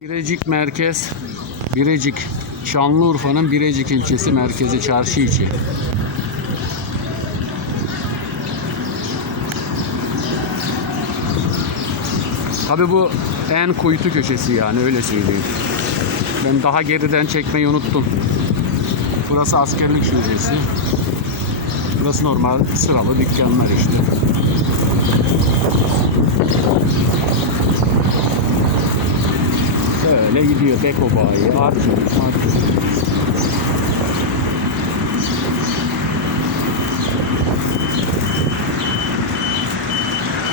Birecik merkez, Birecik, Şanlıurfa'nın Birecik ilçesi merkezi çarşı içi. Tabi bu en kuytu köşesi yani öyle söyleyeyim. Ben daha geriden çekmeyi unuttum. Burası askerlik şubesi. Burası normal sıralı dükkanlar işte. Böyle gidiyor Beko bayi, Arçelik, Marçelik.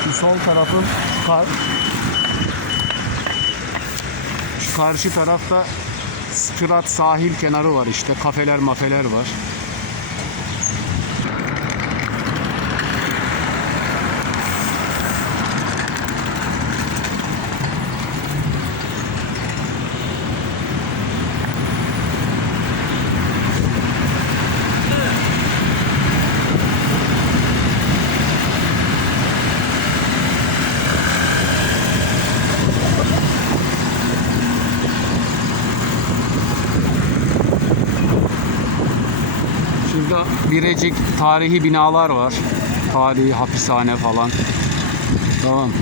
Şu sol tarafın kar, şu karşı tarafta Sırat sahil kenarı var işte. Kafeler mafeler var. Şurada Birecik tarihi binalar var. Tarihi hapishane falan. Tamam.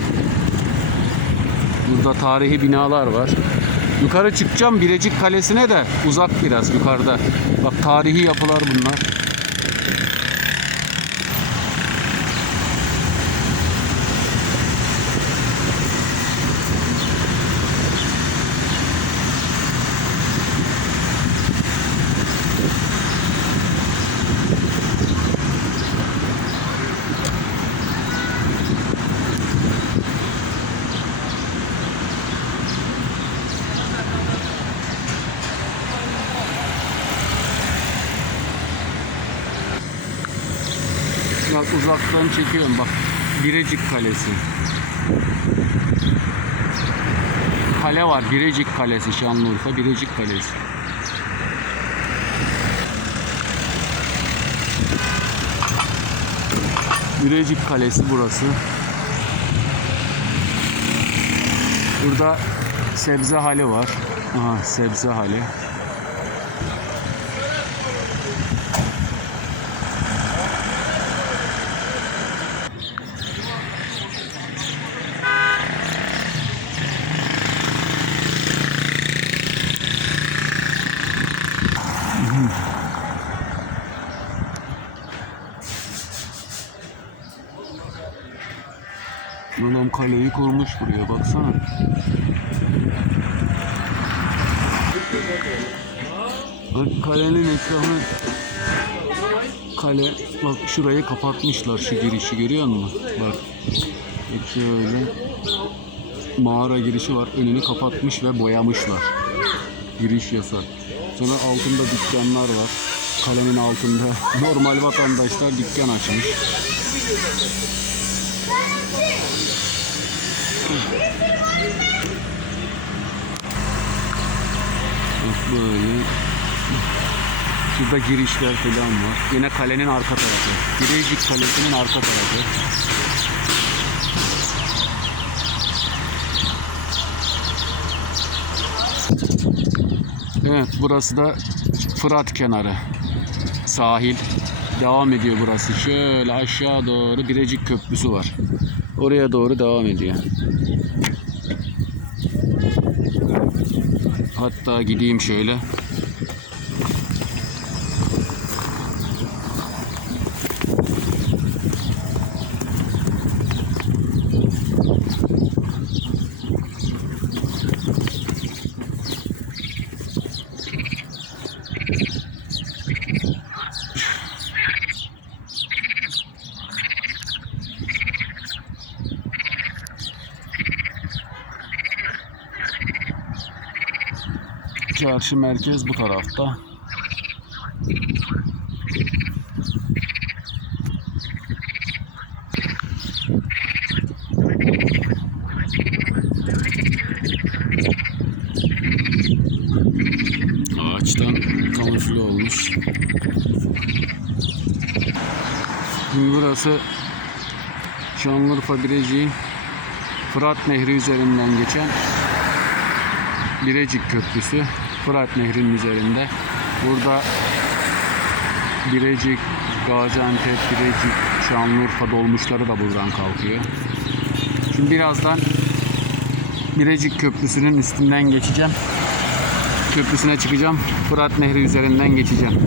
Burada tarihi binalar var. Yukarı çıkacağım Birecik Kalesi'ne de uzak biraz yukarıda. Bak tarihi yapılar bunlar. Bak uzaktan çekiyorum bak. Birecik Kalesi. Kale var. Birecik Kalesi. Şanlıurfa Birecik Kalesi. Birecik Kalesi burası. Burada sebze hali var. Aha sebze hali. Kaleyi kurmuş buraya baksana. Bak kalenin etrafı kale bak şurayı kapatmışlar şu girişi görüyor musun? Bak şöyle mağara girişi var önünü kapatmış ve boyamışlar. Giriş yasak. Sonra altında dükkanlar var. Kalenin altında normal vatandaşlar dükkan açmış. Böyle. Şurada girişler falan var. Yine kalenin arka tarafı. Birecik Kalesi'nin arka tarafı. Evet burası da Fırat kenarı. Sahil. Devam ediyor burası. Şöyle aşağı doğru Birecik Köprüsü var. Oraya doğru devam ediyor. Hatta gideyim şöyle. Çarşı merkez bu tarafta. Ağaçtan kamufle olmuş. Şimdi burası Şanlıurfa Birecik'i Fırat Nehri üzerinden geçen Birecik Köprüsü. Fırat Nehri'nin üzerinde. Burada Birecik, Gaziantep, Birecik, Şanlıurfa dolmuşları da buradan kalkıyor. Şimdi birazdan Birecik Köprüsü'nün üstünden geçeceğim. Köprüsüne çıkacağım. Fırat Nehri üzerinden geçeceğim.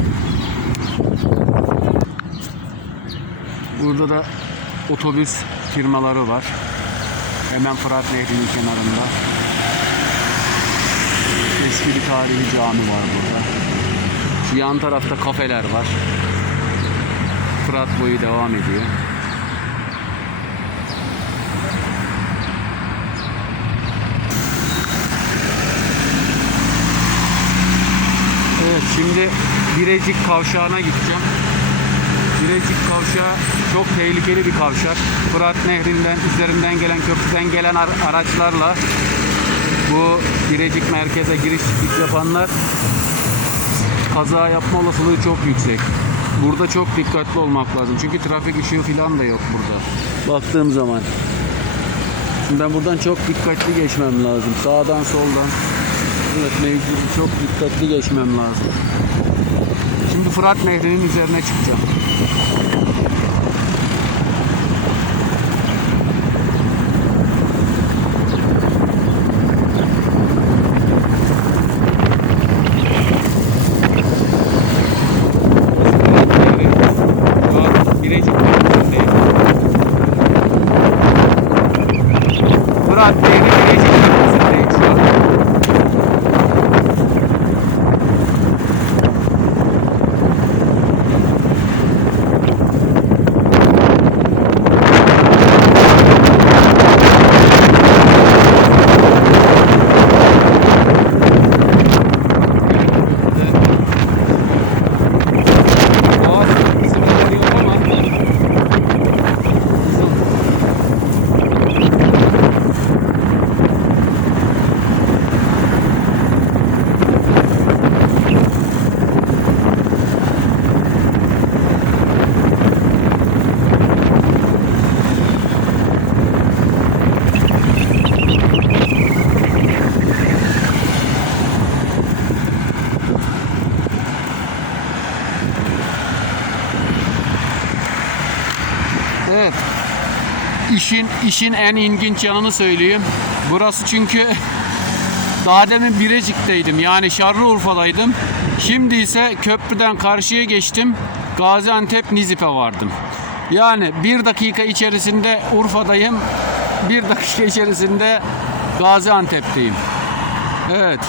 Burada da otobüs firmaları var. Hemen Fırat Nehri'nin kenarında. Eski bir tarihi cami var burada. Şu yan tarafta kafeler var. Fırat boyu devam ediyor. Evet şimdi Birecik kavşağına gideceğim. Birecik kavşağı çok tehlikeli bir kavşak. Fırat Nehri'nden üzerinden gelen köprüden gelen ar- araçlarla bu Birecik merkeze giriş çıkış yapanlar kaza yapma olasılığı çok yüksek. Burada çok dikkatli olmak lazım. Çünkü trafik ışığı falan da yok burada. Baktığım zaman. Şimdi ben buradan çok dikkatli geçmem lazım. Sağdan soldan. Evet mevcut çok dikkatli geçmem lazım. Şimdi Fırat Nehri'nin üzerine çıkacağım. Şu an Birecik Köprüsü'ndeyim. Fırat Nehri Birecik Köprüsü'ndeyim şu an. Boğaz sınırları yok ama Kızıl. Evet. İşin işin en ilginç yanını söyleyeyim. Burası çünkü daha demin Birecik'teydim. Yani Şanlıurfa'daydım. Şimdi ise köprüden karşıya geçtim. Gaziantep Nizip'e vardım. Yani bir dakika içerisinde Urfa'dayım. Bir dakika içerisinde Gaziantep'teyim. Evet.